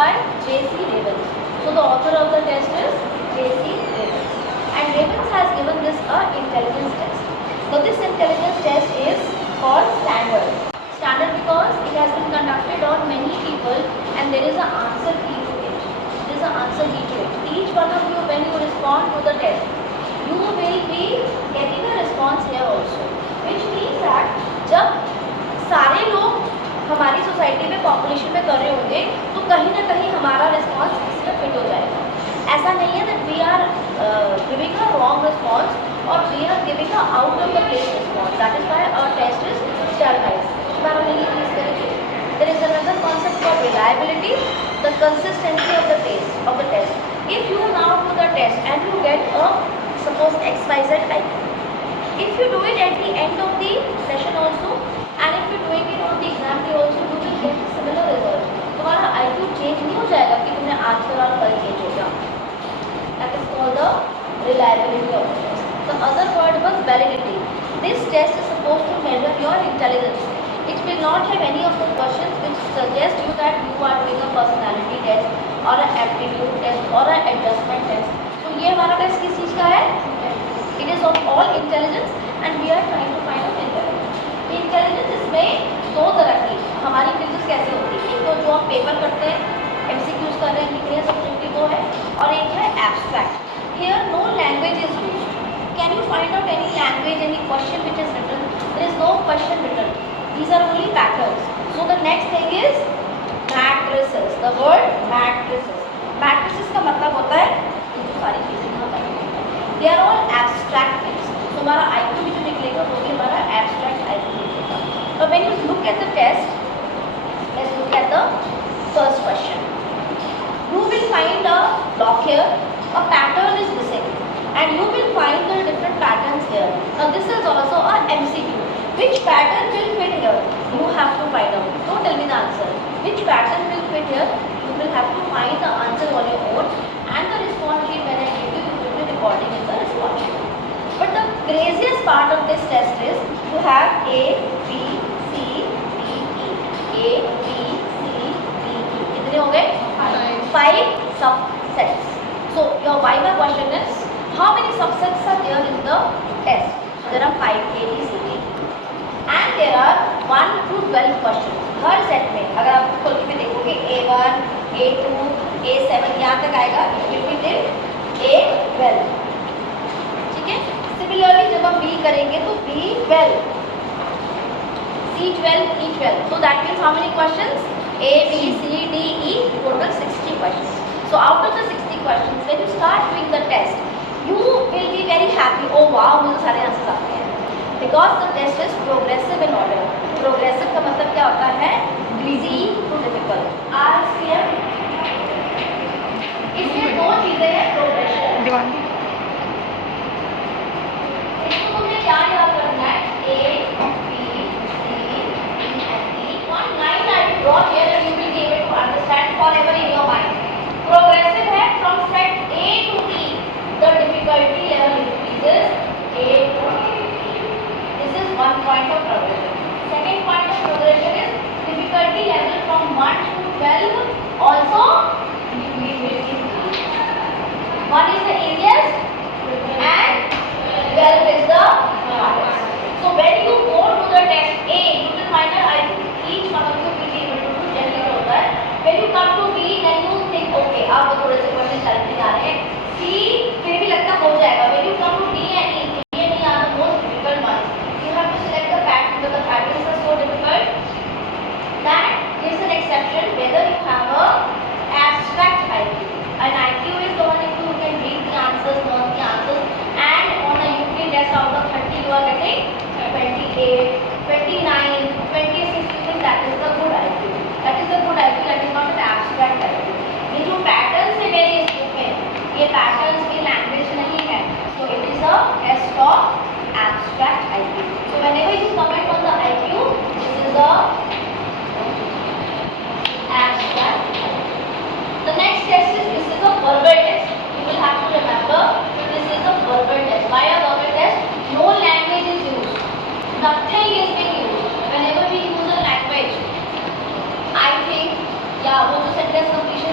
by J.C. Ravens. So the author of the test is J.C. Ravens. And Ravens has given this intelligence test. So this intelligence test is called standard. Standard because it has been conducted on many people and there is an answer key to it. There is an answer key to it. Each one of you, when you respond to the test, you will be getting a response here also. Which means that जब सारे लोग हमारी society में population में कर रहे होंगे तो कहीं ना कहीं हमारा रिस्पॉन्स इसमें फिट हो जाएगा. ऐसा नहीं है that we are giving a wrong response or we are giving a out of the place response. That is why our test is standardized. There is another concept called reliability, the consistency of the test. If you now do the test and you get a suppose XYZ IQ, if you do it at the end of the session also and if you doing it on the exam day also, you will get similar result. तुम्हारा IQ change नहीं हो जाएगा कि तुमने आज करा और कल change हो गया. That is called the reliability of the test. The other word was validity. This test is supposed to measure your intelligence. It will not have any of the questions which suggest you that you are doing a personality test or an aptitude test or an adjustment test. So ये हमारा test किस चीज़ का है? It is of all intelligence and we are trying to find out intelligence. Intelligence इसमें दो तरह की हमारी intelligence कैसे होती है? एक तो जो हम पेपर करते हैं, MCQs कर रहे हैं, लिख रहे हैं, सब्जेक्टिव वो है, और एक है abstract. Here no language is used. Can you find out any language, any question which is written? There is no question written. These are only patterns. So the next thing is matrices. The word matrices. Matrices का मतलब होता है ये जो सारी चीजें होता है. They are all abstract things. तो हमारा IQ भी जो निकलेगा वो भी हमारा abstract IQ निकलेगा. But when you look at the test, let's look at the first question. You will find a block here. A pattern is missing, and you will find the different patterns here. Now this is also a MCQ. Which pattern will fit here? You have to find out. Don't tell me the answer. Which pattern will fit here? You will have to find the answer on your own, and the response sheet when I give you will be recording in the response sheet. But the craziest part of this test is you have A, B, C, D, E. A, B, C, D, E. कितने हो गए? 5 subsets. So your viva question is how many subsets are there in the test? So there are 5 A, B, C, D. And there are 1 to 12 questions. Her set में अगर आप खोल के देखोगे A1, A2, A7 यहाँ तक आएगा. It will be till A12. ठीक है? Similarly जब हम B करेंगे तो B12, C12, E12. So that means how many questions? A, B, C, D, E. Total 60 questions. So out of the 60 questions, when you start doing the test, you will be very happy. Oh wow, मुझे सारे answer आते हैं. Because the test is progressive in order. Progressive का मतलब क्या होता है? Easy to difficult. RCM. इसमें दो चीजें हैं progression. इसको तुमने क्या याद करना है? A, B, C, D, and E. One line I will draw here and you will be able to understand forever in your mind. Progressive है from set A to E. The difficulty level increases A to E. This is one point of progression. Second point of progression is difficulty level from 1 to 12 also increases. One is the easiest and 12 is the hardest. So when you go to the test A, you will find that each one of you will be able to do generally होता है. When you come to B, then you think okay, आप तो थोड़े से question challenging आ रहे हैं. C फिर भी लगता हो जाएगा. When you come to D and E, D and E are the most difficult ones. You have to select the pattern because the patterns are so difficult. That gives an exception whether you have a abstract IQ. An IQ is the one who can read the answers, learn the answers, and on a UK test out of 30 you are getting 28, 29, 26. You think that is the good IQ. That is the good IQ. That is not an abstract IQ. ये जो patterns है मेरे इस book में, ये patterns की language नहीं है. So it is a test of abstract IQ. So whenever you comment on the IQ, this is a abstract IQ. The next test is this is a verbal test. You will have to remember this is a verbal test. Why a verbal test? No language is used. Nothing is being used. Whenever we use a language, I think, yeah, वो जो sentence completion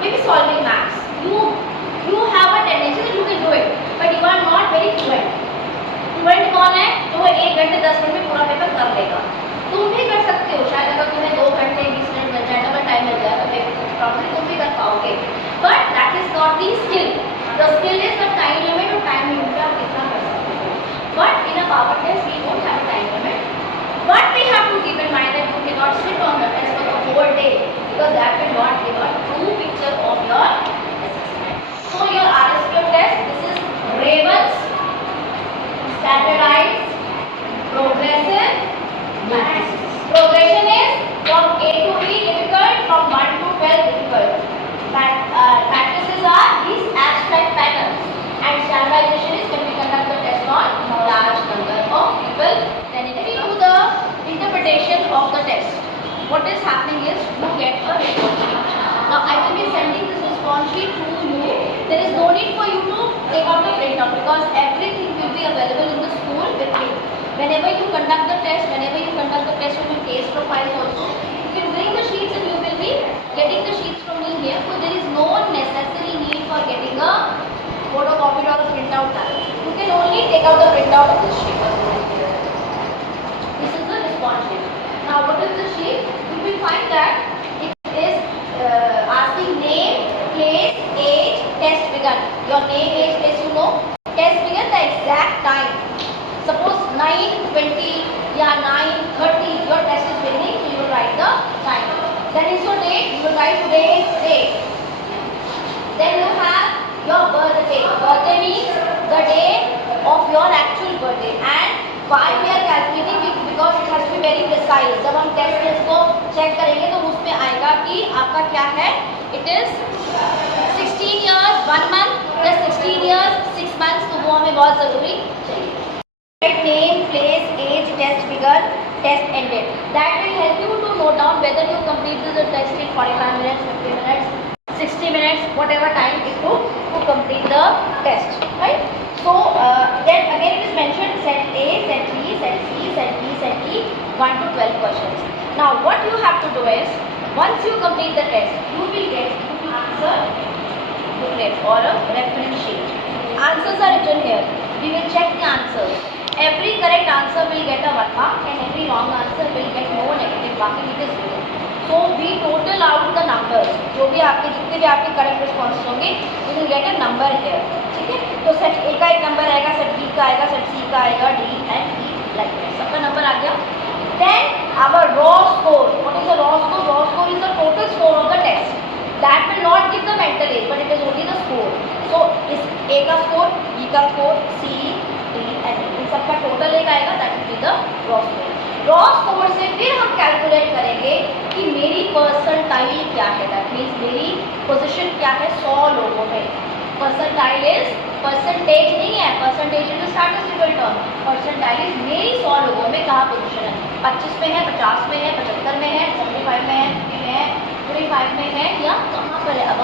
maybe solving maths. You have a tendency that you can do it, but you are not very fluent. Fluent कौन है जो 1 घंटे 10 minute में पूरा paper कर लेगा? तुम भी कर सकते हो, शायद अगर तुम्हें 2 घंटे 20 मिनट मिल जाए, डबल टाइम मिल जाए तो पेपर प्रॉब्लम तुम भी कर पाओगे, but that is not the skill. The skill is the time limit और टाइम लिमिट पे आप कितना कर सकते हो. But in a power test we don't have a time limit, but we have to keep in mind that you cannot sit on the test for the whole day because that will not give a true picture of your assessment. So your RSPF test, this is Raven's standardized progressive matrices. Progression is from A to B difficult, from 1 to 12 difficult. Matrices are these abstract patterns, and standardization is when we conduct the test on large number of people. Then it will do the interpretation of the test. What is happening is you get a response sheet. Now I will be sending this response sheet to you. There is no need for you to take out the printout because everything will be available in the school with me. Whenever you conduct the test with case profiles also, you can bring the sheets and you will be getting the sheets from me here. So there is no necessary need for getting a photocopy or a printout done. You can only take out the printout of this sheet. This is the response sheet. Now what is the sheet? You will find that it is asking name, place, age, test begun. Your name, age, place you know. Test begun, the exact time. Suppose 9:20 या 9:30 your test is beginning, so you will write the time. Then is your date, you will write today's date. Then you have your birthday. Birthday means the day of your actual birthday. And why we are calculating because it has to be very precise. जब हम test case को check करेंगे तो उसमें आएगा कि आपका क्या है. It is 16 years 1 month plus 16 years 6 months, तो वो हमें बहुत ज़रूरी चाहिए. Name, place, age, test begun, test ended. That will help you to note down whether you completed the test in 45 minutes, 50 minutes, 60 minutes, whatever time it took to complete the test, right? So then again it is mentioned set A, set B, set C, set D, set E, 1 to 12 questions. Now what you have to do is, once you complete the test, you will get answer booklet or a reference sheet. Answers are written here. We will check the answers. Every correct answer will get a 1 mark and every wrong answer will get no negative marking. It is 0. So we total out the numbers. जो भी आपके जितने भी आपके correct responses होंगे, you will get a number here. ठीक है? तो सेट A का एक नंबर आएगा, सेट B का आएगा, सेट C का आएगा, D and E like that. सबका नंबर आ गया. Then our raw score. What is the raw score? Raw score is the total score of the test. That will not give the mental age, but it is only the score. So इस A का score, B का score, C, D and E. इन सबका total एक आएगा. That will be the raw score. Raw score से फिर हम calculate करेंगे कि मेरी परसेंटाइल क्या है. दैट मीन्स मेरी पोजीशन क्या है 100 लोगों में. परसेंटाइल इज परसेंटेज नहीं है. Percentage is statistical term. Percentile is मेरी 100 लोगों में कहाँ पोजीशन है. 25 में है, 50 में है, 75 में है, 75 में है, 50 में है, 25 में है, या कहाँ पर है. अब